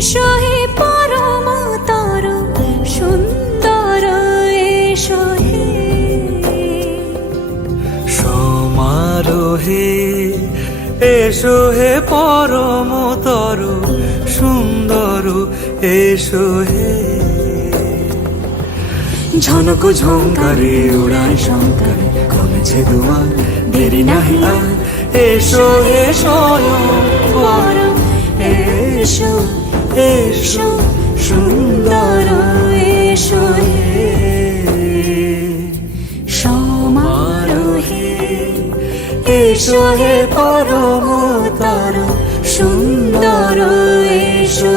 এসো হে পরমতর সুন্দর এসো হে সমারোহে এসো হে পরমতর সুন্দর এসো হে ঝনক ঝঙ্কারে উড়ায় শঙ্কারে খুলেছে দুয়ার দেরি নাহি আর এসো হে স্বয়ং এসো এসো সুন্দর এসো হে সমারোহে এসো হে পরমতর সুন্দর এসো